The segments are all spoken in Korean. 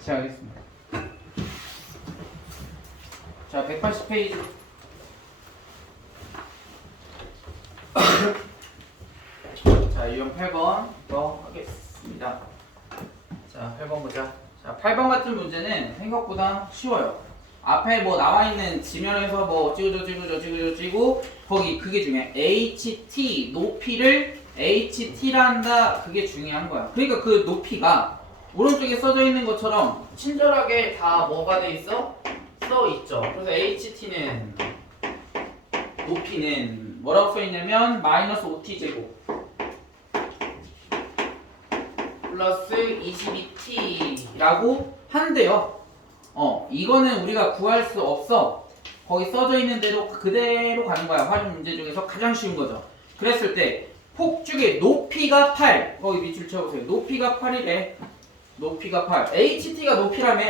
시작하겠습니다. 자, 180페이지. 자, 유형 8번 이거 하겠습니다. 자, 8번 보자. 자, 8번 같은 문제는 생각보다 쉬워요. 앞에 뭐 나와있는 지면에서 뭐 찍고 거기 그게 중요해. HT 높이를 HT라 한다. 그게 중요한 거야. 그러니까 그 높이가 오른쪽에 써져 있는 것처럼 친절하게 다 뭐가 돼 있어? 써 있죠. 그래서 HT는 높이는 뭐라고 써 있냐면 마이너스 5t제곱 플러스 22t라고 한대요. 이거는 우리가 구할 수 없어. 거기 써져 있는 대로 그대로 가는 거야. 활용 문제 중에서 가장 쉬운 거죠. 그랬을 때 폭죽의 높이가 8. 거기 밑줄 쳐보세요. 높이가 8이래. 높이가 8. HT가 높이라며.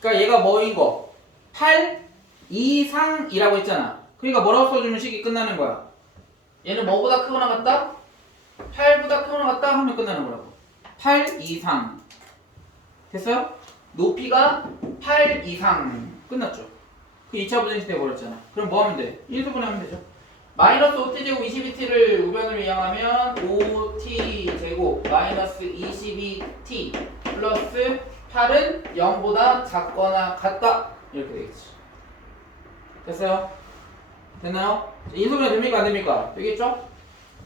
그러니까 얘가 뭐인 거? 8 이상이라고 했잖아. 그러니까 뭐라고 써주면 식이 끝나는 거야. 얘는 뭐보다 크거나 같다? 8보다 크거나 같다 하면 끝나는 거라고. 8 이상. 됐어요? 높이가 8 이상. 끝났죠. 그 2차 부등식 돼버렸잖아. 그럼 뭐 하면 돼? 1수분해 하면 되죠. 마이너스 5t제곱 22t를 우변으로 이항하면 5t제곱 마이너스 22t 플러스 8은 0보다 작거나 같다. 이렇게 되겠지. 됐어요? 됐나요? 인수분해 됩니까? 안 됩니까? 되겠죠?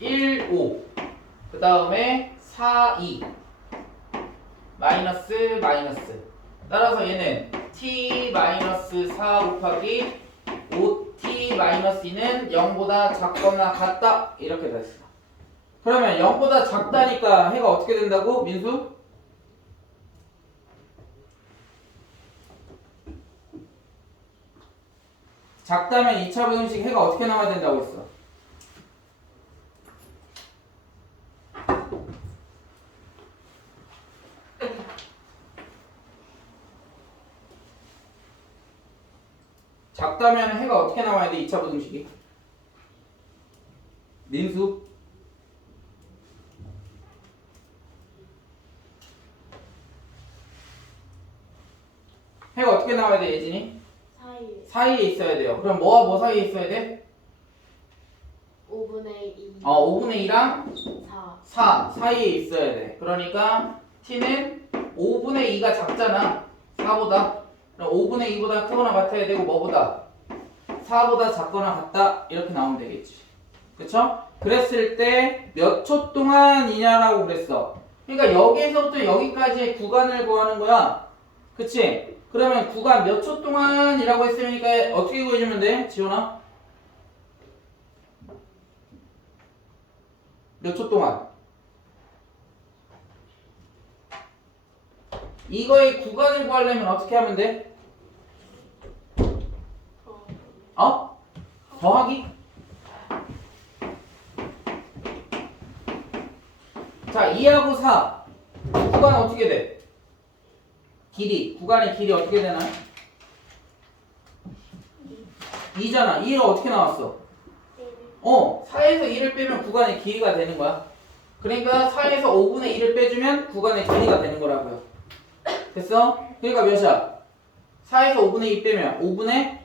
1, 5. 그 다음에 4, 2. 마이너스. 따라서 얘는 t-4 곱하기 5t-2는 0보다 작거나 같다. 이렇게 됐어. 그러면 0보다 작다니까 해가 어떻게 된다고? 민수? 작다면 2차 부등식 해가 어떻게 나와야 된다고 했어? 작다면 해가 어떻게 나와야 돼? 2차 부등식이? 민수? 해가 어떻게 나와야 돼, 예진이? 사이에 있어야 돼요. 그럼 뭐와 뭐 사이에 있어야 돼? 5분의 2. 5분의 2랑 4. 4 사이에 있어야 돼. 그러니까 t는 5분의 2가 작잖아. 4보다. 그럼 5분의 2보다 크거나 같아야 되고 뭐보다? 4보다 작거나 같다. 이렇게 나오면 되겠지. 그쵸? 그랬을 때 몇 초 동안이냐라고 그랬어. 그러니까 여기에서부터 여기까지의 구간을 구하는 거야. 그치? 그러면 구간 몇 초 동안이라고 했으니까 어떻게 구해주면 돼? 지원아? 몇 초 동안? 이거의 구간을 구하려면 어떻게 하면 돼? 더하기? 자, 2하고 4 구간 어떻게 돼? 길이, 구간의 길이 어떻게 되나? 2잖아. 2는 어떻게 나왔어? 4에서 2를 빼면 구간의 길이가 되는 거야. 그러니까 4에서 5분의 1을 빼주면 구간의 길이가 되는 거라고요. 됐어? 그러니까 몇이야? 4에서 5분의 2 빼면 5분의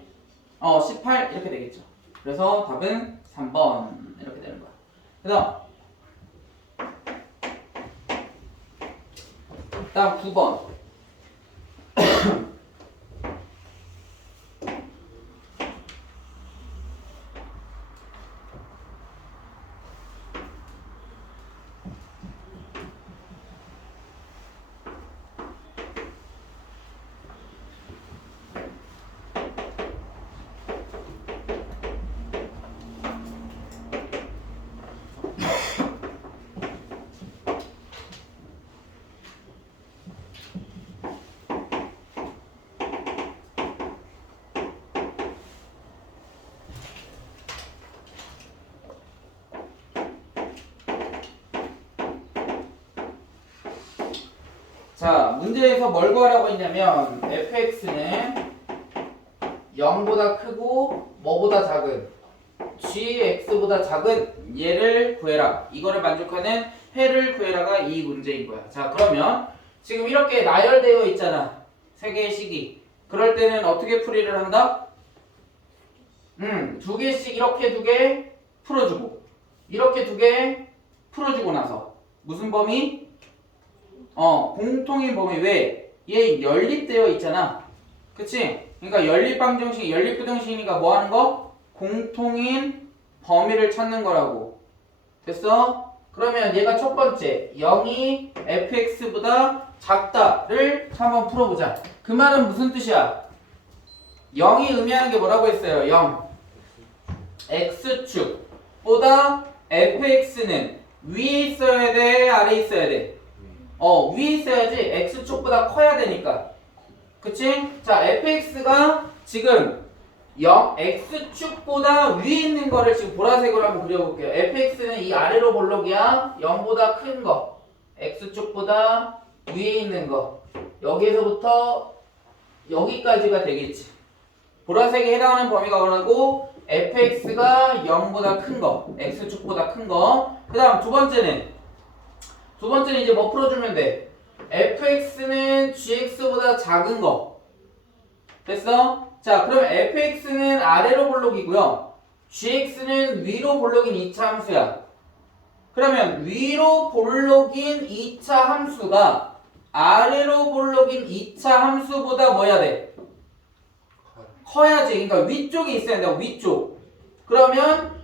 18 이렇게 되겠죠. 그래서 답은 3번 이렇게 되는 거야. 다음 9번. 자, 문제에서 뭘 구하라고 했냐면 fx는 0보다 크고 뭐보다 작은 gx보다 작은 얘를 구해라. 이거를 만족하는 해를 구해라가 이 문제인 거야. 자, 그러면 지금 이렇게 나열되어 있잖아. 세 개의 식이. 그럴 때는 어떻게 풀이를 한다? 두 개씩 이렇게 두 개 풀어주고 이렇게 두 개 풀어주고 나서 무슨 범위? 공통인 범위. 왜? 얘 연립되어 있잖아. 그치? 그러니까 연립방정식, 연립부등식이니까 뭐 하는 거? 공통인 범위를 찾는 거라고. 됐어? 그러면 얘가 첫 번째 0이 fx보다 작다를 한번 풀어보자. 그 말은 무슨 뜻이야? 0이 의미하는 게 뭐라고 했어요? 0 x축보다 fx는 위에 있어야 돼? 아래에 있어야 돼? 위에 있어야지. x축보다 커야 되니까. 그치? 자, fx가 지금 x축보다 위에 있는 거를 지금 보라색으로 한번 그려볼게요. fx는 이 아래로 볼록이야. 0보다 큰 거. x축보다 위에 있는 거. 여기에서부터 여기까지가 되겠지. 보라색에 해당하는 범위가 뭐라고? fx가 0보다 큰 거. x축보다 큰 거. 그 다음 두 번째는 이제 뭐 풀어주면 돼? fx는 gx보다 작은 거. 됐어? 자, 그럼 fx는 아래로 볼록이고요. gx는 위로 볼록인 2차 함수야. 그러면 위로 볼록인 2차 함수가 아래로 볼록인 2차 함수보다 뭐 해야 돼? 커야지. 그러니까 위쪽에 있어야 된다고. 위쪽. 그러면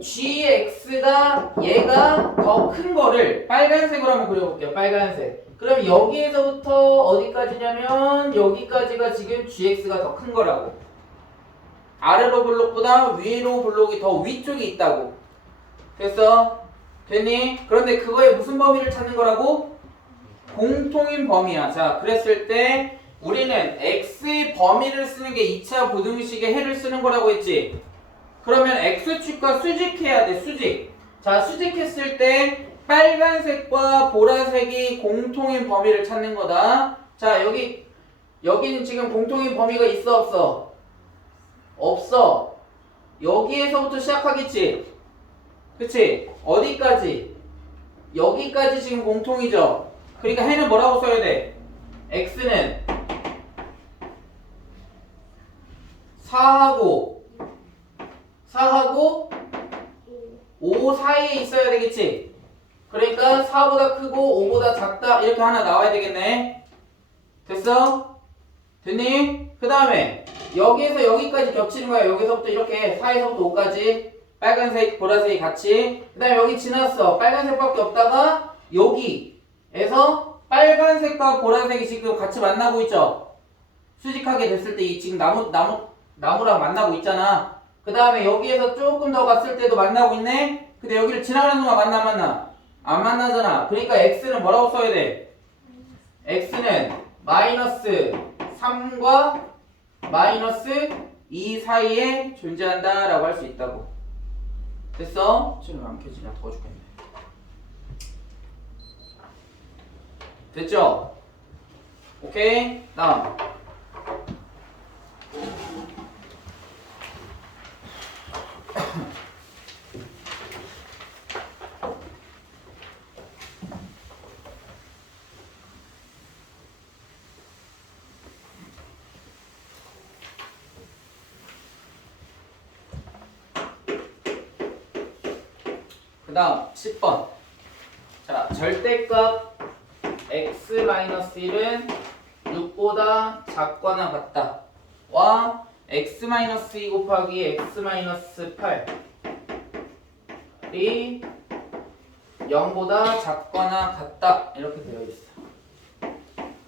gx가 얘가 더 큰 거를 빨간색으로 한번 그려볼게요. 빨간색. 그럼 여기에서부터 어디까지냐면 여기까지가 지금 gx가 더 큰 거라고. 아래로 볼록보다 위로 볼록이 더 위쪽에 있다고. 됐어? 됐니? 그런데 그거에 무슨 범위를 찾는 거라고? 공통인 범위야. 자, 그랬을 때 우리는 x의 범위를 쓰는 게 2차 부등식의 해를 쓰는 거라고 했지. 그러면 x축과 수직해야 돼. 수직. 자, 수직했을 때 빨간색과 보라색이 공통인 범위를 찾는 거다. 자, 여기는 지금 공통인 범위가 있어 없어? 없어. 여기에서부터 시작하겠지. 그치? 어디까지? 여기까지 지금 공통이죠. 그러니까 해는 뭐라고 써야 돼? x는 4하고 5 사이에 있어야 되겠지. 그러니까 4보다 크고 5보다 작다 이렇게 하나 나와야 되겠네. 됐어? 됐니? 그 다음에 여기에서 여기까지 겹치는 거야. 여기서부터 이렇게 4에서부터 5까지 빨간색 보라색이 같이. 그 다음에 여기 지났어. 빨간색밖에 없다가 여기에서 빨간색과 보라색이 지금 같이 만나고 있죠. 수직하게 됐을 때 이 지금 나무랑 만나고 있잖아. 그 다음에 여기에서 조금 더 갔을 때도 만나고 있네. 근데 여기를 지나가는 동안 만나 안 만나? 안 만나잖아. 그러니까 x는 뭐라고 써야 돼? x는 마이너스 3과 마이너스 2 사이에 존재한다 라고 할 수 있다고. 됐어? 지금 안 켜지냐? 더워 죽겠네. 됐죠? 오케이? 다음 그 다음 10번. 자, 절대값 x-1은 6보다 작거나 같다 와 x-2 곱하기 x-8이 0보다 작거나 같다 이렇게 되어 있어.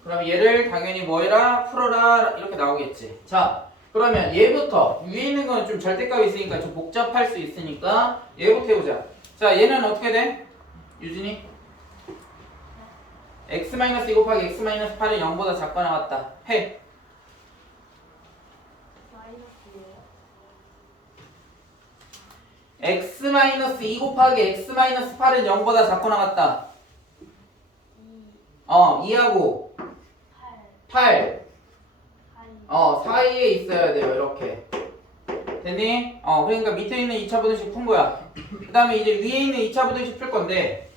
그럼 얘를 당연히 뭐 해라? 풀어라 이렇게 나오겠지. 자, 그러면 얘부터 위에 있는 거는 좀 절대값이 있으니까 좀 복잡할 수 있으니까 얘부터 해보자. 자, 얘는 어떻게 돼? 유진이? x-2 곱하기 x-8은 0보다 작거나 같다. 해. x-2 곱하기 x-8은 0보다 작거나 같다. 2하고 8 사이에 있어야 돼요. 이렇게. 됐니? 그러니까 밑에 있는 2차 부등식 푼 거야. 그 다음에 이제 위에 있는 2차 부등식 풀 건데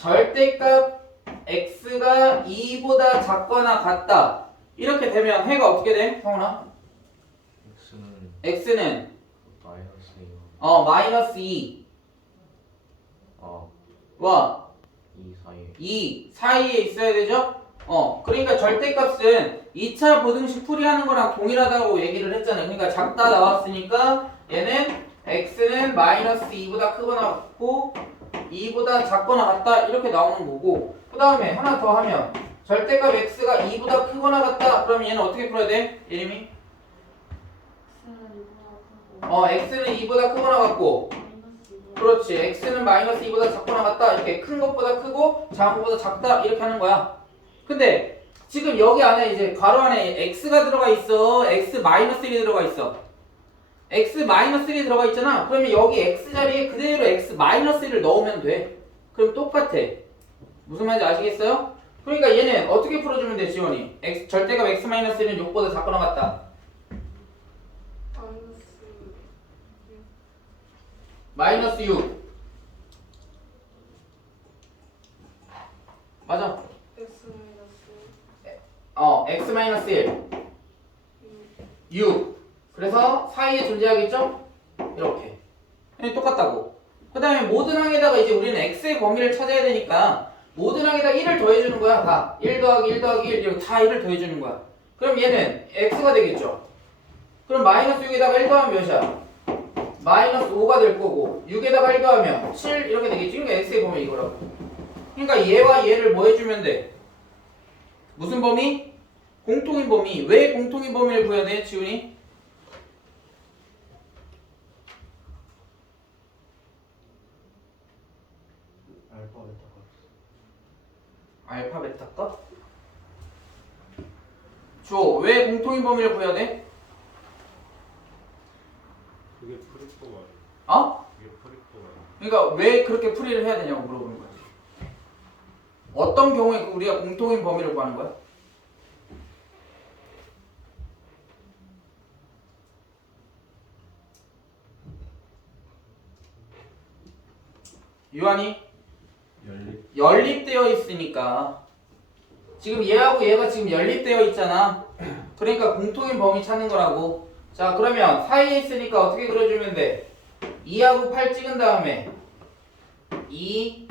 절대값 x가 2보다 작거나 같다. 이렇게 되면 해가 어떻게 돼? 성훈아? x는 마이너스 2. 마이너스 2 와 2 사이에. 2 사이에 있어야 되죠? 그러니까 절대값은 2차 보등식 풀이하는 거랑 동일하다고 얘기를 했잖아요. 그러니까 작다 나왔으니까 얘는 x는 마이너스 2보다 크거나 같고 2보다 작거나 같다 이렇게 나오는 거고, 그 다음에 하나 더 하면 절대값 x가 2보다 크거나 같다. 그러면 얘는 어떻게 풀어야 돼? 예림이? x는 2보다 크거나 같고, 그렇지, x는 마이너스 2보다 작거나 같다. 이렇게 큰 것보다 크고 작은 것보다 작다 이렇게 하는 거야. 근데 지금 여기 안에 이제 괄호 안에 x가 들어가 있어, x 마이너스 1이 들어가 있어, x 마이너스 1이 들어가 있잖아. 그러면 여기 x 자리에 그대로 x 마이너스 1을 넣으면 돼. 그럼 똑같아. 무슨 말인지 아시겠어요? 그러니까 얘는 어떻게 풀어주면 돼, 지원이? 절대값 x 마이너스 1은 6보다 작거나 같다. 마이너스 6. 맞아. x 마이너스 1. 6. 그래서 사이에 존재하겠죠? 이렇게. 똑같다고. 그 다음에 모든 항에다가 이제 우리는 x의 범위를 찾아야 되니까 모든 항에다 1을 더해주는 거야. 다. 1 더하기 1 더하기 1 이렇게 다 1을 더해주는 거야. 그럼 얘는 x가 되겠죠? 그럼 마이너스 6에다가 1 더하면 몇이야? 마이너스 5가 될 거고, 6에다가 1 더하면 7 이렇게 되겠지. 그러니까 x의 범위 이거라고. 그러니까 얘와 얘를 뭐 해주면 돼? 무슨 범위? 공통인 범위. 왜 공통인 범위를 구해야 돼, 지훈이? 알파 베타 값? 왜 공통인 범위를 구해야 돼? 그게 프리포가 아니야. 그게 프리포가 아니야. 그러니까 왜 그렇게 풀이를 해야 되냐고 물어보는 거야. 어떤 경우에 우리가 공통인 범위를 구하는 거야? 유한이? 연립되어 있으니까. 지금 얘하고 얘가 지금 연립되어 있잖아. 그러니까 공통인 범위 찾는 거라고. 자, 그러면 사이에 있으니까 어떻게 그려주면 돼? 2하고 8 찍은 다음에 2,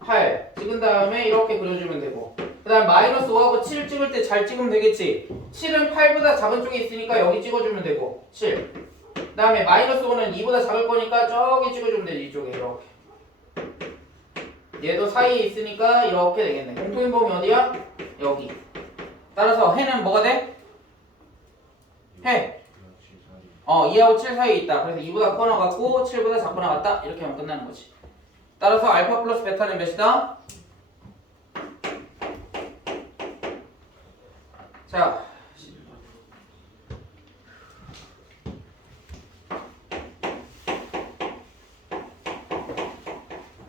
8 찍은 다음에 이렇게 그려주면 되고, 그 다음 마이너스 5하고 7 찍을 때 잘 찍으면 되겠지. 7은 8보다 작은 쪽에 있으니까 여기 찍어주면 되고 7. 그 다음에 마이너스 5는 2보다 작을 거니까 저기 찍어주면 되지. 이쪽에 이렇게. 얘도 사이에 있으니까 이렇게 되겠네. 공통인 범위 어디야? 여기. 따라서 해는 뭐가 돼? 해. 2하고 7 사이에 있다. 그래서 2보다 커나 같고 7보다 작거나 같다. 이렇게 하면 끝나는 거지. 따라서 알파 플러스 베타는 몇이다? 자,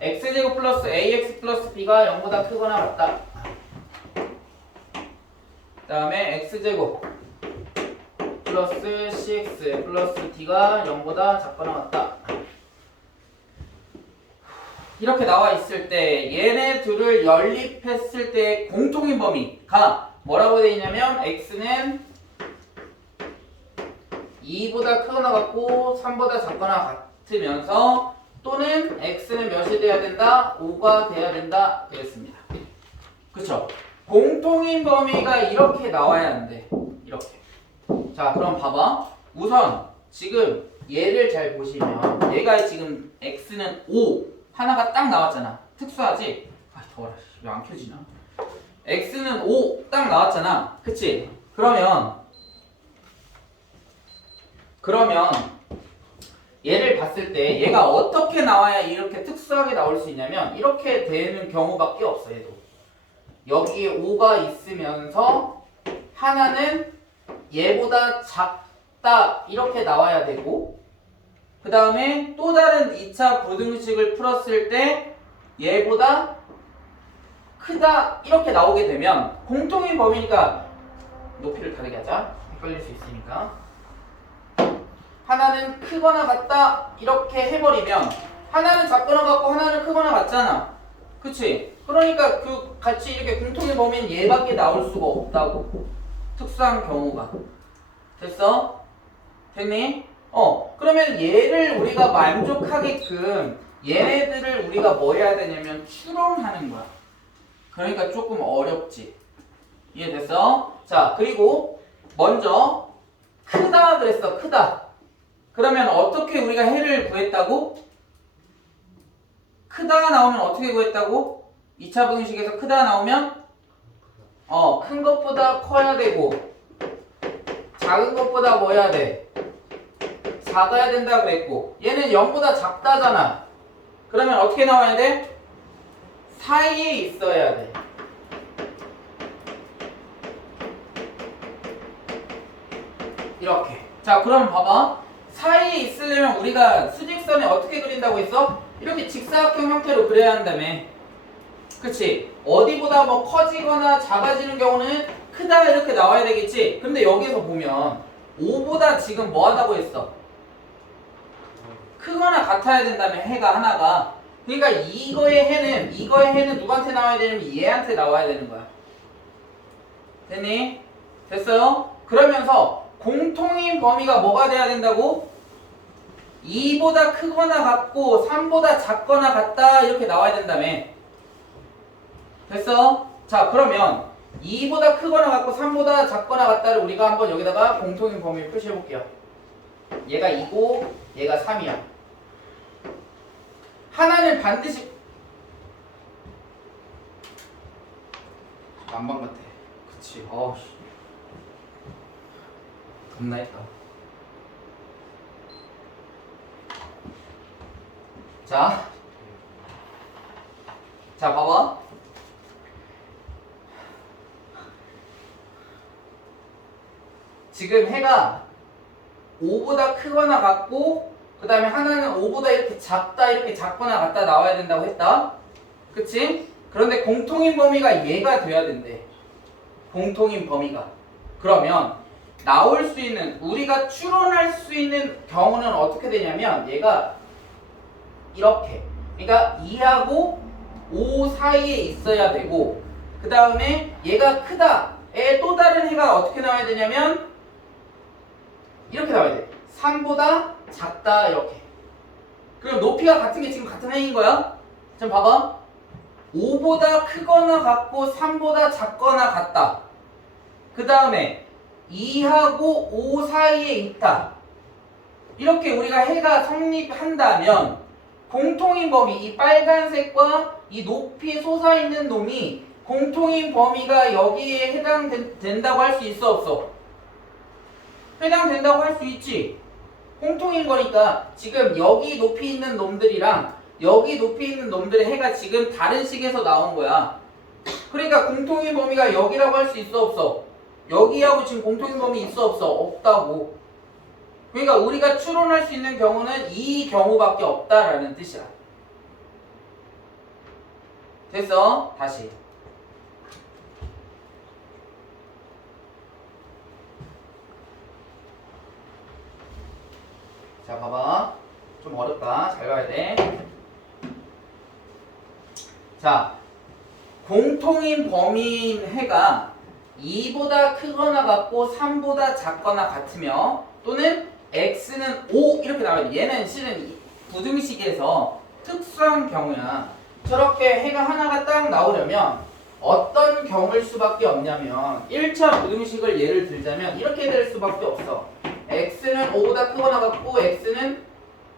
x제곱 플러스 ax 플러스 b가 0보다 크거나 같다. 그 다음에 x제곱 플러스 cx 플러스 d가 0보다 작거나 같다. 이렇게 나와 있을 때 얘네 둘을 연립했을 때 공통인 범위가 뭐라고 되어 있냐면 x는 2보다 크거나 같고 3보다 작거나 같으면서 또는 x는 몇이 돼야 된다? 5가 돼야 된다 그랬습니다. 그쵸? 공통인 범위가 이렇게 나와야 한대. 이렇게. 자, 그럼 봐봐. 우선 지금 얘를 잘 보시면 얘가 지금 x는 5 하나가 딱 나왔잖아. 특수하지? 아, 더워라. 왜 안 켜지나? x는 5 딱 나왔잖아. 그치? 그러면 얘를 봤을 때 얘가 어떻게 나와야 이렇게 특수하게 나올 수 있냐면 이렇게 되는 경우밖에 없어. 얘도 여기에 5가 있으면서 하나는 얘보다 작다 이렇게 나와야 되고, 그 다음에 또 다른 2차 부등식을 풀었을 때 얘보다 크다 이렇게 나오게 되면 공통인 범위니까 높이를 다르게 하자. 헷갈릴 수 있으니까. 하나는 크거나 같다 이렇게 해버리면 하나는 작거나 같고 하나는 크거나 같잖아. 그치? 그러니까 그 같이 이렇게 공통의 범위는 얘밖에 나올 수가 없다고. 특수한 경우가. 됐어? 됐니? 그러면 얘를 우리가 만족하게끔 얘네들을 우리가 뭐 해야 되냐면 추론하는 거야. 그러니까 조금 어렵지. 이해됐어? 자, 그리고 먼저 크다 그랬어. 크다. 그러면 어떻게 우리가 해를 구했다고? 크다 나오면 어떻게 구했다고? 2차 부등식에서 크다 나오면 큰 것보다 커야 되고 작은 것보다 뭐 해야 돼? 작아야 된다 그랬고 얘는 0보다 작다잖아. 그러면 어떻게 나와야 돼? 사이에 있어야 돼. 이렇게. 자, 그럼 봐봐. 사이에 있으려면 우리가 수직선에 어떻게 그린다고 했어? 이렇게 직사각형 형태로 그려야 한다며. 그치? 어디보다 뭐 커지거나 작아지는 경우는 크다 이렇게 나와야 되겠지? 근데 여기서 보면 5보다 지금 뭐 하다고 했어? 크거나 같아야 된다며, 해가 하나가. 그러니까 이거의 해는 누구한테 나와야 되냐면 얘한테 나와야 되는 거야. 됐니? 됐어요? 그러면서 공통인 범위가 뭐가 돼야 된다고? 2보다 크거나 같고 3보다 작거나 같다 이렇게 나와야 된다며. 됐어? 자, 그러면 2보다 크거나 같고 3보다 작거나 같다를 우리가 한번 여기다가 공통인 범위 표시해 볼게요. 얘가 2고 얘가 3이야. 하나는 반드시 난방 같아. 그치. 어우씨. 겁나 했다. 자, 봐봐. 지금 해가 5보다 크거나 같고 그 다음에 하나는 5보다 이렇게 작다 이렇게 작거나 같다 나와야 된다고 했다. 그치? 그런데 공통인 범위가 얘가 돼야 된대. 공통인 범위가. 그러면 나올 수 있는, 우리가 추론할 수 있는 경우는 어떻게 되냐면 얘가 이렇게, 그러니까 2하고 5 사이에 있어야 되고 그 다음에 얘가 크다에 또 다른 해가 어떻게 나와야 되냐면 이렇게 나와야 돼. 3보다 작다 이렇게. 그럼 높이가 같은 게 지금 같은 해인 거야. 좀 봐봐. 5보다 크거나 같고 3보다 작거나 같다. 그 다음에 2하고 5 사이에 있다. 이렇게 우리가 해가 성립한다면 공통인 범위, 이 빨간색과 이 높이 솟아있는 놈이 공통인 범위가 여기에 해당된다고 할 수 있어 없어? 해당된다고 할 수 있지. 공통인 거니까 지금 여기 높이 있는 놈들이랑 여기 높이 있는 놈들의 해가 지금 다른 식에서 나온 거야. 그러니까 공통인 범위가 여기라고 할 수 있어 없어? 여기하고 지금 공통인 범위 있어 없어? 없다고. 그러니까 우리가 추론할 수 있는 경우는 이 경우밖에 없다라는 뜻이야. 됐어? 다시. 자, 봐봐. 좀 어렵다. 잘 봐야 돼. 자, 공통인 범위인 해가 2보다 크거나 같고 3보다 작거나 같으며 또는 x는 5 이렇게 나와야 돼. 얘는 실은 부등식에서 특수한 경우야. 저렇게 해가 하나가 딱 나오려면 어떤 경우일 수밖에 없냐면 1차 부등식을 예를 들자면 이렇게 될 수밖에 없어. x는 5보다 크거나 같고 x는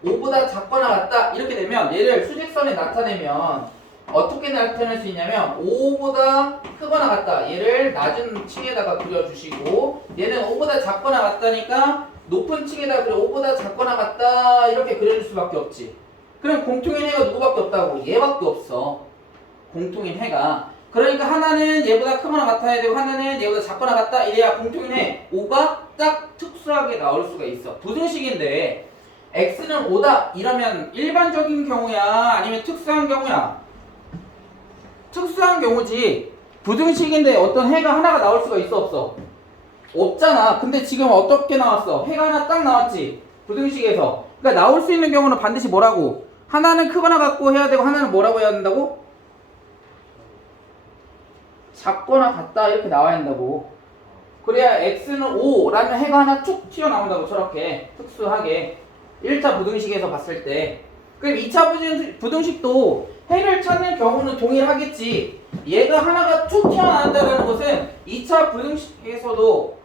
5보다 작거나 같다 이렇게 되면 얘를 수직선에 나타내면 어떻게 나타낼 수 있냐면 5보다 크거나 같다 얘를 낮은 층에다가 그려주시고 얘는 5보다 작거나 같다니까 높은 층에다 그려 5보다 작거나 같다 이렇게 그려줄 수밖에 없지. 그럼 공통인 해가 누구밖에 없다고? 얘밖에 없어. 공통인 해가. 그러니까 하나는 얘보다 크거나 같아야 되고 하나는 얘보다 작거나 같다 이래야 공통인 해 5가 딱 특수하게 나올 수가 있어. 부등식인데 x는 5다 이러면 일반적인 경우야 아니면 특수한 경우야? 특수한 경우지. 부등식인데 어떤 해가 하나가 나올 수가 있어 없어? 없잖아. 근데 지금 어떻게 나왔어? 해가 하나 딱 나왔지. 부등식에서. 그러니까 나올 수 있는 경우는 반드시 뭐라고? 하나는 크거나 같고 해야 되고 하나는 뭐라고 해야 된다고? 작거나 같다 이렇게 나와야 한다고. 그래야 x는 5라는 해가 하나 툭 튀어나온다고. 저렇게 특수하게 1차 부등식에서 봤을 때. 그럼 2차 부등식도 해를 찾는 경우는 동일하겠지. 얘가 하나가 툭 튀어나온다는 것은 2차 부등식에서도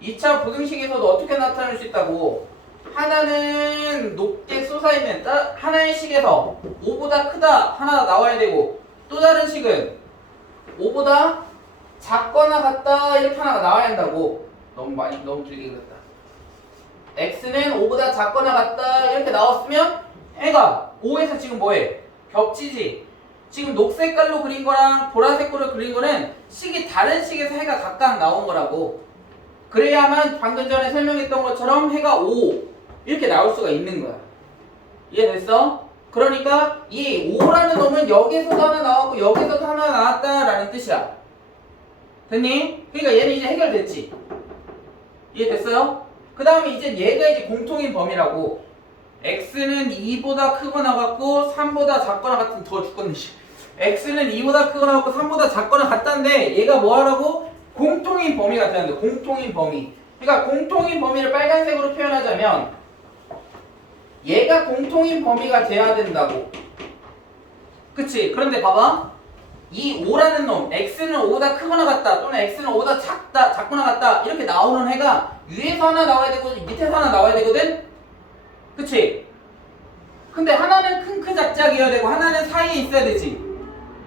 어떻게 나타낼 수 있다고. 하나는 높게 솟아있는 하나의 식에서 5보다 크다 하나 나와야 되고, 또 다른 식은 5보다 작거나 같다 이렇게 하나가 나와야 한다고. 너무 길게 그렸다. x는 5보다 작거나 같다 이렇게 나왔으면 해가 5에서 지금 뭐해? 겹치지. 지금 녹색깔로 그린 거랑 보라색으로 그린 거는 식이 다른 식에서 해가 각각 나온 거라고. 그래야만 방금 전에 설명했던 것처럼 해가 5 이렇게 나올 수가 있는 거야. 이해됐어? 그러니까 이 5라는 놈은 여기서도 하나 나왔고 여기서도 하나 나왔다라는 뜻이야. 됐니? 그러니까 얘는 이제 해결됐지. 이해됐어요? 그 다음에 이제 얘가 이제 공통인 범위라고. x는 2보다 크거나 같고 3보다 작거나 같은 더 죽겠네. x는 2보다 크거나 같고 3보다 작거나 같다는데 얘가 뭐 하라고? 공통인 범위가 되는데, 공통인 범위. 그러니까 공통인 범위를 빨간색으로 표현하자면 얘가 공통인 범위가 돼야 된다고. 그치? 그런데 봐봐. 이 5라는 놈, x는 5보다 크거나 같다 또는 x는 5보다 작거나 같다 이렇게 나오는 해가 위에서 하나 나와야 되고 밑에서 하나 나와야 되거든? 그치? 근데 하나는 큰 작작이어야 되고 하나는 사이에 있어야 되지.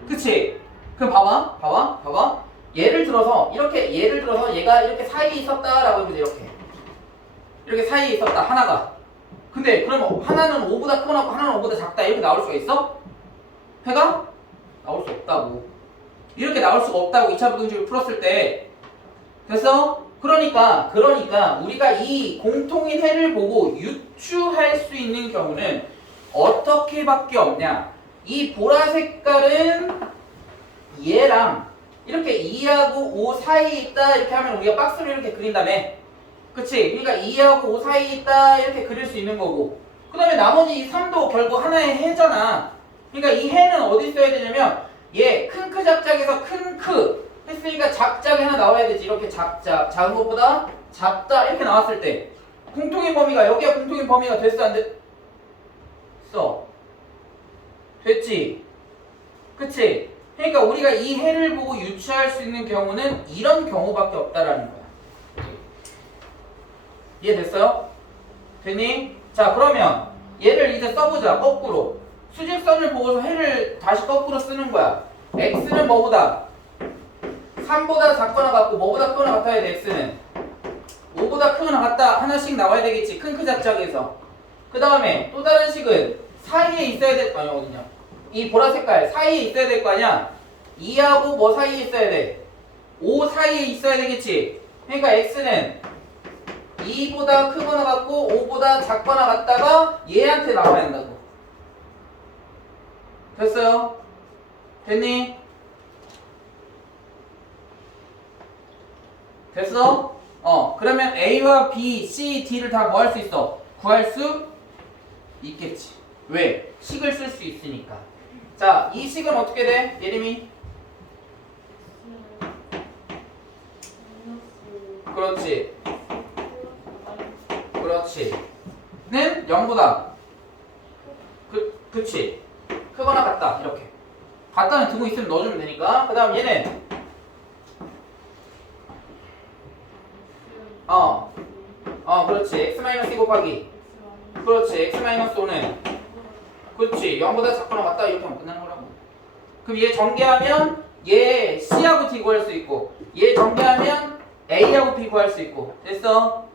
그치? 그럼 봐봐. 예를 들어서 얘가 이렇게 사이에 있었다라고 해보자. 이렇게 사이에 있었다 하나가. 근데 그러면 하나는 5보다 크거나 하나는 5보다 작다 이렇게 나올 수가 있어? 해가? 나올 수 없다고. 이렇게 나올 수가 없다고 2차 부등식을 풀었을 때. 됐어? 그러니까 우리가 이 공통인 해를 보고 유추할 수 있는 경우는 어떻게밖에 없냐. 이 보라 색깔은 얘랑 이렇게 2하고 5 사이에 있다 이렇게 하면 우리가 박스로 이렇게 그린다며. 그치? 그러니까 2하고 5 사이에 있다 이렇게 그릴 수 있는 거고, 그 다음에 나머지 이 3도 결국 하나의 해잖아. 그러니까 이 해는 어디 있어야 되냐면 얘 큰 크 작작에서 큰 크 했으니까 작작이 하나 나와야 되지. 이렇게 작작, 작은 것보다 작다 이렇게 나왔을 때 공통인 범위가, 여기가 공통인 범위가 됐어 안 됐어? 됐지? 그치? 그러니까 우리가 이 해를 보고 유추할 수 있는 경우는 이런 경우밖에 없다라는 거야. 이해됐어요? 됐니? 자, 그러면 얘를 이제 써보자. 거꾸로 수직선을 보고서 해를 다시 거꾸로 쓰는 거야. x는 뭐보다? 3보다 작거나 같고 뭐보다 크거나 같아야 돼. x는 5보다 크거나 같다 하나씩 나와야 되겠지. 큰 크 작작에서. 그 다음에 또 다른 식은 사이에 있어야 될 거 아니야. 어디냐? 이 보라 색깔 사이에 있어야 될 거 아니야. 2하고 뭐 사이에 있어야 돼? 5 사이에 있어야 되겠지. 그러니까 x는 2보다 크거나 같고 5보다 작거나 같다가 얘한테 나와야 한다고. 됐어요? 됐니? 됐어? 그러면 A와 B, C, D를 다 뭐 할 수 있어? 구할 수 있겠지. 왜? 식을 쓸 수 있으니까. 자, 이 식은 어떻게 돼? 예림이? 그렇지. 는 0보다 그치. 크거나 같다. 이렇게. 같다는 등호 있으면 넣어주면 되니까. 그 다음 얘는 그렇지. x-2 곱하기 그렇지. x-5는 그렇지. 0보다 작거나 같다 이렇게 하면 끝나는 거라고. 그럼 얘 전개하면 얘 C하고 D 구할 수 있고, 얘 전개하면 A하고 B 구할 수 있고. 됐어?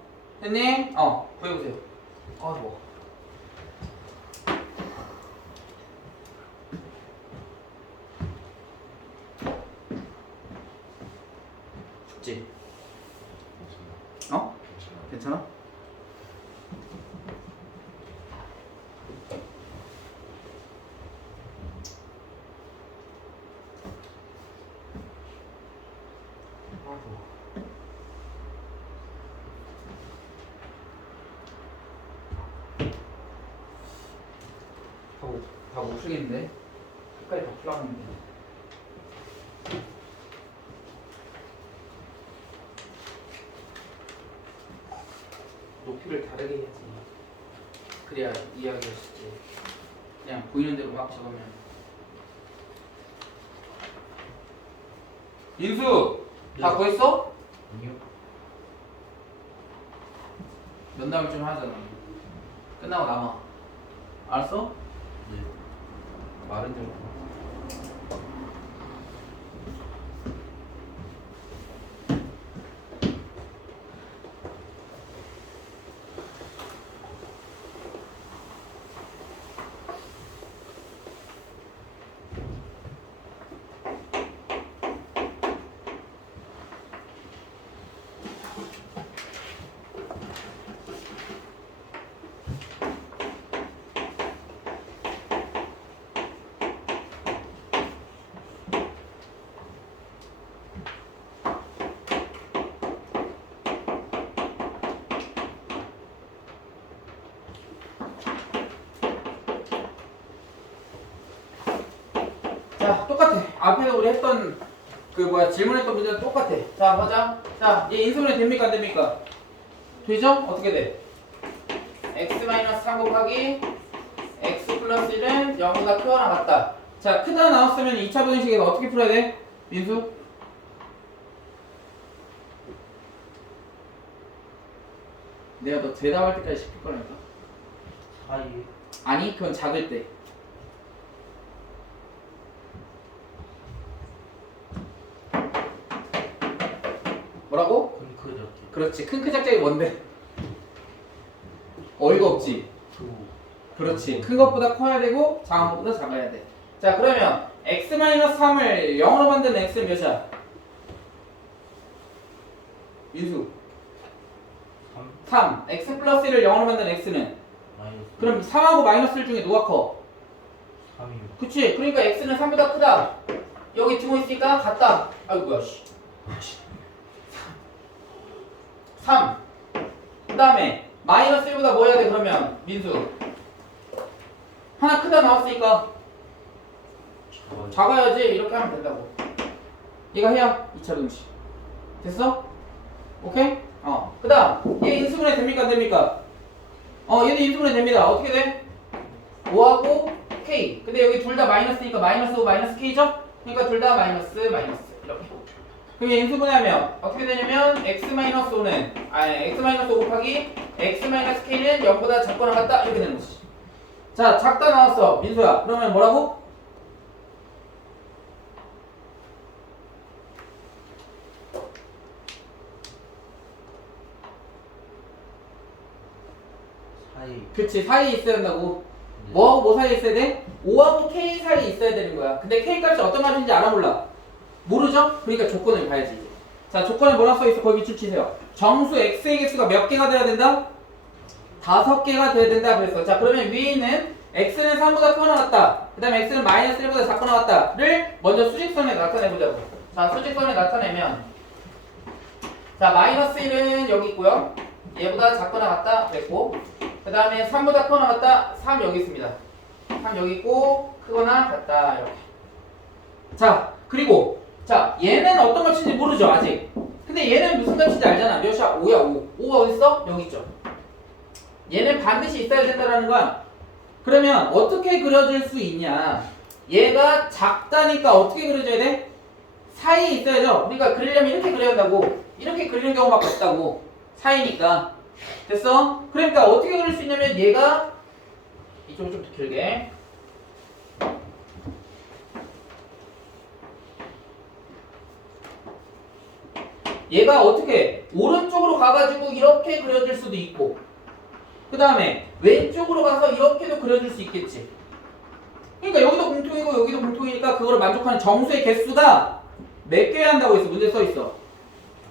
됐니? 구해보세요. 좋아. 죽지? 괜찮아? 다 못 쓰겠는데? 끝까지 다 풀어갔는데. 높이를 다르게 해야지. 그래야 이해하기가 쉽지. 그냥 보이는 대로 막 적으면. 인수 다 구했어? 아니요. 면담을 좀 하잖아. 끝나고 남아. 알았어? 네. 말은 좀. 자, 똑같아. 앞에서 우리 했던 질문했던 문제랑 똑같아. 자, 보자. 자, 얘 인수분해 됩니까 안 됩니까? 되죠? 어떻게 돼? x-3 곱하기 x 플러스 1은 0보다 크거나 같다. 자, 크다 나왔으면 2차 분식에서 어떻게 풀어야 돼? 민수? 내가 너 대답할 때까지 시킬 거라니까. 사이. 아니, 그건 작을 때. 뭐라고? 큰 크졌지. 그렇지. 큰 크작작이 뭔데? 어이가 없지. 그렇지. 큰 것보다 커야 되고 작은 것보다 작아야 돼. 자, 그러면 x-3을 0으로 만드는 x는 몇이야? 인수 3. x 플러스 1을 0으로 만드는 x는? 마이너스. 그럼 3하고 마이너스 1 중에 누가 커? 3이요. 그치. 그러니까 x는 3보다 크다. 여기 두고 있으니까 같다. 아이고 뭐야 씨. 3. 그 다음에 마이너스 1보다 뭐 해야 돼 그러면? 민수 하나 크다 나왔으니까 작아야지. 이렇게 하면 된다고. 얘가 해야 2차 분식. 됐어? 오케이? 그 다음 얘 인수분해 됩니까 안 됩니까? 얘도 인수분해 됩니다. 어떻게 돼? 5하고 K. 근데 여기 둘 다 마이너스니까 마이너스 5 마이너스 K죠? 그러니까 둘 다 마이너스 이렇게. 그럼 얘 인수분해하면 어떻게 되냐면 x-5는 x-5 곱하기 x-k는 0보다 작거나 같다 이렇게 되는 거지. 자, 작다 나왔어. 민수야. 그러면 뭐라고? 사이. 그치. 사이에 있어야 된다고. 뭐하고 뭐 사이에 있어야 돼? 5하고 K 사이에 있어야 되는 거야. 근데 K 값이 어떤 값인지 알아 몰라? 모르죠? 그러니까 조건을 봐야지. 자, 조건에 뭐라 써있어? 거기 밑줄 치세요. 정수 x의 개수가 몇 개가 돼야 된다? 5개가 돼야 된다 그랬어. 자, 그러면 위에 있는 x는 3보다 크거나 같다. 그 다음에 x는 마이너스 1보다 작거나 같다를 먼저 수직선에 나타내보자고. 자, 수직선에 나타내면 자, 마이너스 1은 여기 있고요. 얘보다 작거나 같다 그랬고, 그 다음에 3보다 크거나 같다. 3 여기 있습니다. 3 여기 있고 크거나 같다 이렇게. 자, 그리고 자, 얘는 어떤 값인지 모르죠 아직. 근데 얘는 무슨 값인지 알잖아. 몇이야? 5야 5. 5가 어딨어? 여기 있죠. 얘는 반드시 있어야 된다는 거야. 그러면 어떻게 그려줄 수 있냐? 얘가 작다니까 어떻게 그려줘야 돼? 사이에 있어야죠. 그러니까 그리려면 이렇게 그려야 한다고. 이렇게 그리는 경우밖에 없다고. 사이니까. 됐어? 그러니까 어떻게 그릴 수 있냐면 얘가 이쪽을 좀 더 길게. 얘가 어떻게 오른쪽으로 가가지고 이렇게 그려질 수도 있고, 그 다음에 왼쪽으로 가서 이렇게도 그려줄 수 있겠지. 그러니까 여기도 공통이고 여기도 공통이니까 그거를 만족하는 정수의 개수가 몇 개여야 한다고 했어? 문제 써있어.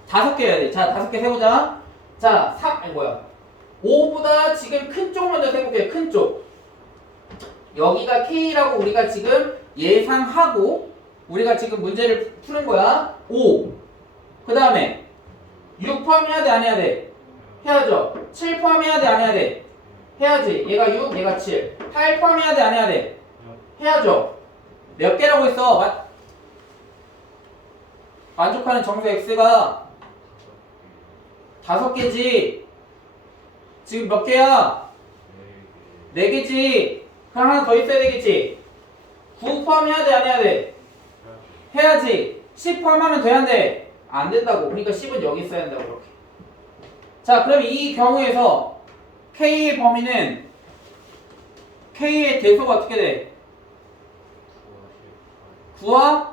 5개 해야 돼. 자, 5개 세보자. 자, 5보다 지금 큰 쪽 먼저 세볼게요. 큰 쪽. 여기가 K라고 우리가 지금 예상하고 우리가 지금 문제를 푸는 거야. 5. 그 다음에 6 포함해야 돼 안 해야 돼? 해야죠. 7 포함해야 돼 안 해야 돼? 해야지. 얘가 6, 얘가 7. 8 포함해야 돼 안 해야 돼? 해야죠. 몇 개라고 했어? 만족하는 정수 x가 5개지. 지금 몇 개야? 4개지. 그럼 하나 더 있어야 되겠지. 9 포함해야 돼, 안 해야 돼? 해야지. 10 포함하면 돼야 안 돼? 안 된다고. 그러니까 10은 여기 있어야 된다고, 그렇게. 자, 그럼 이 경우에서 K의 범위는 K의 대소가 어떻게 돼? 9와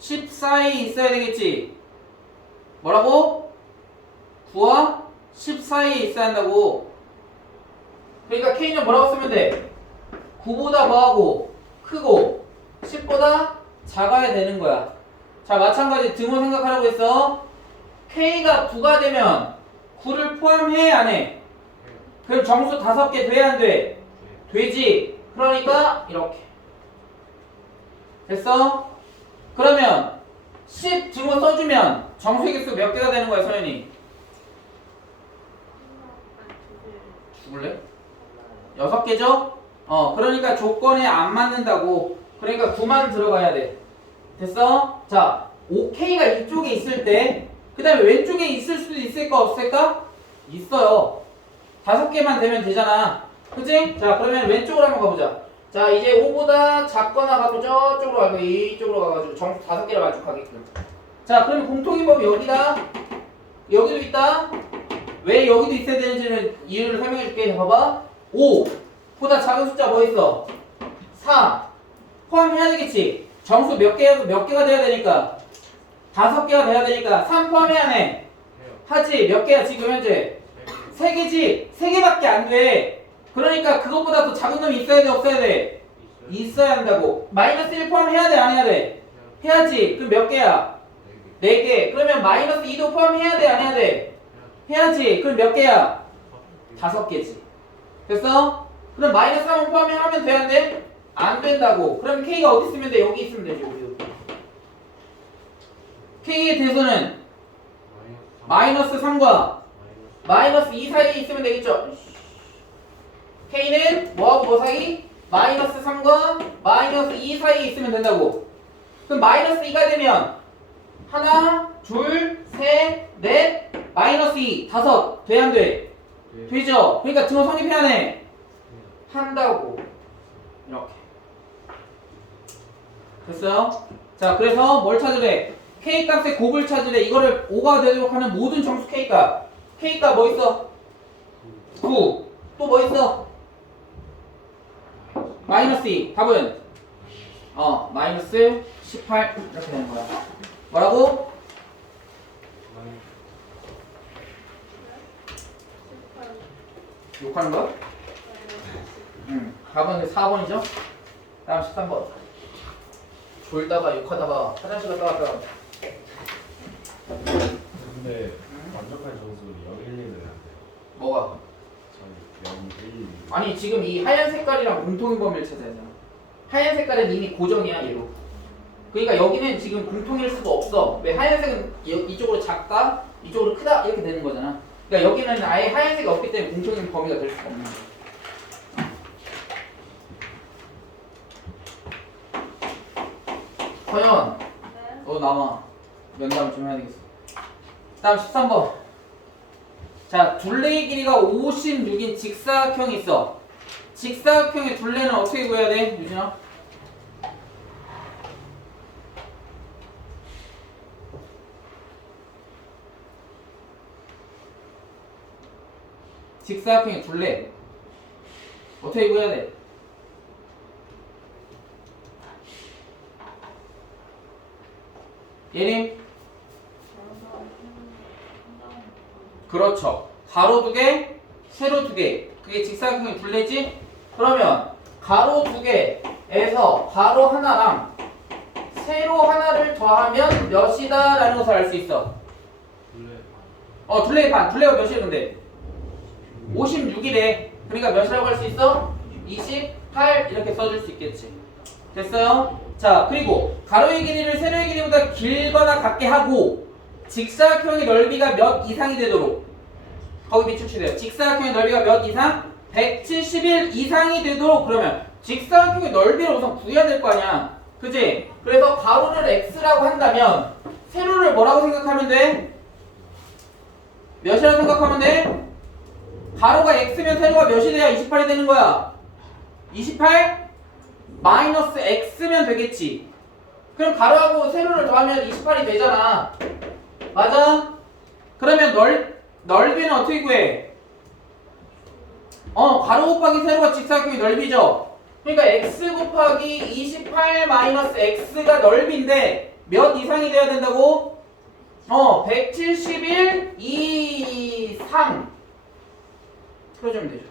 10 사이에 있어야 되겠지. 뭐라고? 9와 10 사이에 있어야 한다고. 그러니까 K는 뭐라고 쓰면 돼? 9보다 뭐하고? 크고 10보다 작아야 되는 거야. 자, 마찬가지 등호 생각하라고 했어. K가 9가 되면 9를 포함해 안 해? 그럼 정수 5개 돼 안 돼? 되지. 그러니까 이렇게 됐어? 그러면 10 등호 써주면 정수의 개수 몇 개가 되는 거야, 서연이? 죽을래? 6개죠? 그러니까 조건에 안 맞는다고. 그러니까 9만 들어가야 돼. 됐어? 자, OK가 이쪽에 있을 때, 그 다음에 왼쪽에 있을 수도 있을까, 없을까? 있어요. 5개만 되면 되잖아. 그치? 자, 그러면 왼쪽으로 한번 가보자. 자, 이제 5보다 작거나 가고 저쪽으로 가고 이쪽으로 가가지고 정수 5개를 만족하게끔. 자, 그러면 공통인 법이 여기다. 여기도 있다. 왜 여기도 있어야 되는지는 이유를 설명해 줄게. 봐봐. 5보다 작은 숫자 뭐 있어? 4 포함해야 되겠지. 정수 몇 개가 돼야 되니까 5개가 돼야 되니까 3 포함해야 해. 하지. 몇 개야 지금 현재? 3개지. 3개밖에 안 돼. 그러니까 그것보다 더 작은 놈이 있어야 돼, 없어야 돼? 있어야 한다고. 마이너스 1 포함해야 돼, 안 해야 돼? 해야지. 그럼 몇 개야? 4개. 그러면 마이너스 2도 포함해야 돼, 안 해야 돼? 해야지. 그럼 몇 개야? 5개지. 됐어? 그럼 마이너스 3을 포함하면 돼, 안 돼? 안 된다고. 그럼 K가 어디 있으면 돼? 여기 있으면 되지, 여기. K의 대소는 마이너스 3과 마이너스 2 사이에 있으면 되겠죠? K는 뭐하고 뭐 사이? 마이너스 3과 마이너스 2 사이에 있으면 된다고. 그럼 마이너스 2가 되면 하나, 둘, 셋, 넷, 마이너스 2, 5. 돼, 안 돼? 되죠? 그러니까 등호 성립해야 해. 한다고. 이렇게. 됐어요? 자, 그래서 뭘 찾으래? K값의 곱을 찾으래. 이거를 5가 되도록 하는 모든 정수 K값. K값 뭐 있어? 9. 또 뭐 있어? 마이너스 2. 답은? 마이너스 18. 이렇게 되는 거야. 뭐라고? 욕하는 거야? 응. 답은 4번이죠? 다음 13번. 졸다가 욕하다가 화장실 갔다 왔다가. 근데 완벽한 정수는 0, 1, 2는 안 돼요. 뭐가? 저희 0, 1, 2. 아니 지금 이 하얀 색깔이랑 공통인 범위를 찾아야 되잖아. 하얀 색깔은 이미 고정이야 얘로. 그러니까 여기는 지금 공통일 수가 없어. 왜? 하얀색은 이쪽으로 작다, 이쪽으로 크다 이렇게 되는 거잖아. 그러니까 여기는 아예 하얀색이 없기 때문에 공통인 범위가 될 수가 없는 거야. 서연, 너 남아. 면담 좀 해야 되겠어. 다음 13번. 자, 둘레의 길이가 56인 직사각형이 있어. 직사각형의 둘레는 어떻게 구해야 돼, 유진아? 직사각형의 둘레 어떻게 구해야 돼? 예림? 그렇죠. 가로 2개, 세로 2개. 그게 직사각형의 둘레지? 그러면 가로 2개에서 가로 하나랑 세로 하나를 더하면 몇이다 라는 것을 알 수 있어. 둘레의 반. 둘레가 몇이야 근데? 56이래. 그러니까 몇이라고 할 수 있어? 28 이렇게 써줄 수 있겠지. 됐어요? 자, 그리고 가로의 길이를 세로의 길이보다 길거나 같게 하고 직사각형의 넓이가 몇 이상이 되도록 거기 비추치돼요. 직사각형의 넓이가 몇 이상? 171 이상이 되도록. 그러면 직사각형의 넓이를 우선 구해야 될 거 아니야. 그치? 그래서 가로를 x라고 한다면 세로를 뭐라고 생각하면 돼? 몇이라고 생각하면 돼? 가로가 x면 세로가 몇이 돼야 28이 되는 거야? 28 마이너스 x면 되겠지. 그럼 가로하고 세로를 더하면 28이 되잖아. 맞아? 그러면 넓이는 어떻게 구해? 가로 곱하기 세로가 직사각형의 넓이죠. 그러니까 x 곱하기 28 마이너스 x가 넓이인데 몇 이상이 돼야 된다고? 171 이상 풀어주면 되죠.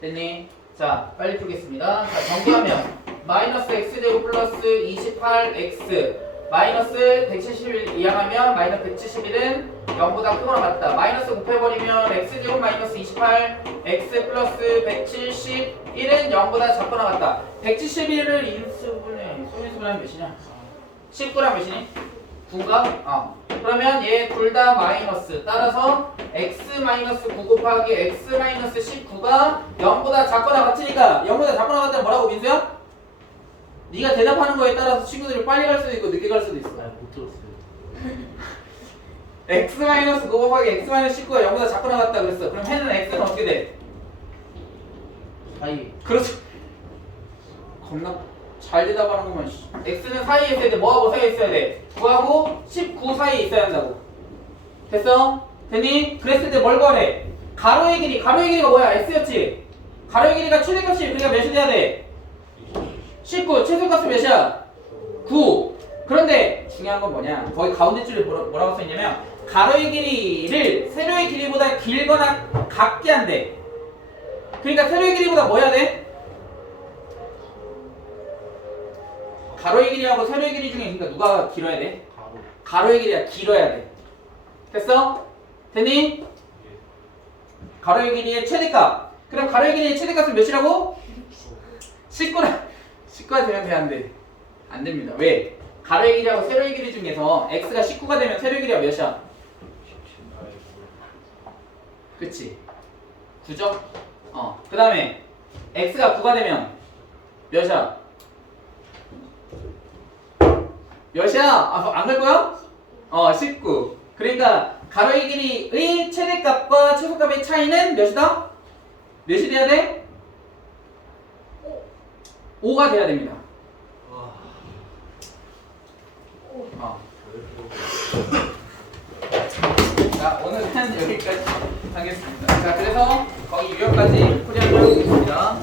됐니? 자, 빨리 풀겠습니다. 자, 정리하면 마이너스 x제곱 플러스 28x 마이너스 171 이항하면 마이너스 171은 0보다 크거나 같다. 마이너스 곱해버리면 x제곱 마이너스 28 x 플러스 171은 0보다 작거나 같다. 171을 인수분해 소인수분하면 몇이냐? 19랑 몇이니? 9가? 그러면 얘 둘 다 마이너스. 따라서 x 마이너스 9 곱하기 x 마이너스 19가 0보다 작거나 같으니까 0보다 작거나 같다는 뭐라고 민수야? 네가 대답하는 거에 따라서 친구들이 빨리 갈 수도 있고 늦게 갈 수도 있어. 못 들었어요. x 마이너스 9 곱하기 x 마이너스 19가 0보다 작거나 같다 그랬어. 그럼 해는 x는 어떻게 돼? 사이. 그렇죠. 겁나 잘 대답하는구만. x는 사이에 있어야 돼. 뭐하고 사이에 있어야 돼? 9하고 19 사이에 있어야 한다고. 됐어? 됐니? 그랬을 때 뭘 구하래? 가로의 길이가 뭐야? x였지? 가로의 길이가 최대값이 그러니까 몇이 돼야 돼? 19 최소값은 몇이야? 9. 그런데 중요한 건 뭐냐? 거기 가운데 줄에 뭐라고 써있냐면 가로의 길이를 세로의 길이보다 길거나 같게 한대. 그러니까 세로의 길이보다 뭐 해야 돼? 가로의 길이하고 세로의 길이 중에 그러니까 누가 길어야 돼? 가로. 가로의 길이가 길어야 돼. 됐어? 됐니? 가로의 길이의 최대값. 그럼 가로의 길이의 최대값은 몇이라고? 19가 되면 돼, 안 돼? 안 됩니다. 왜? 가로의 길이하고 세로의 길이 중에서 x가 19가 되면 세로의 길이가 몇이야? 그치? 9죠? 그 다음에 x가 9가 되면 몇이야? 몇이야? 안 갈 거야? 19. 그러니까 가로의 길이의 최대값과 최소값의 차이는 몇이다? 몇이 돼야 돼? 5가 돼야 됩니다. 자, 오늘은 여기까지 하겠습니다. 자, 그래서 거기 유형까지 풀이하도록 하겠습니다.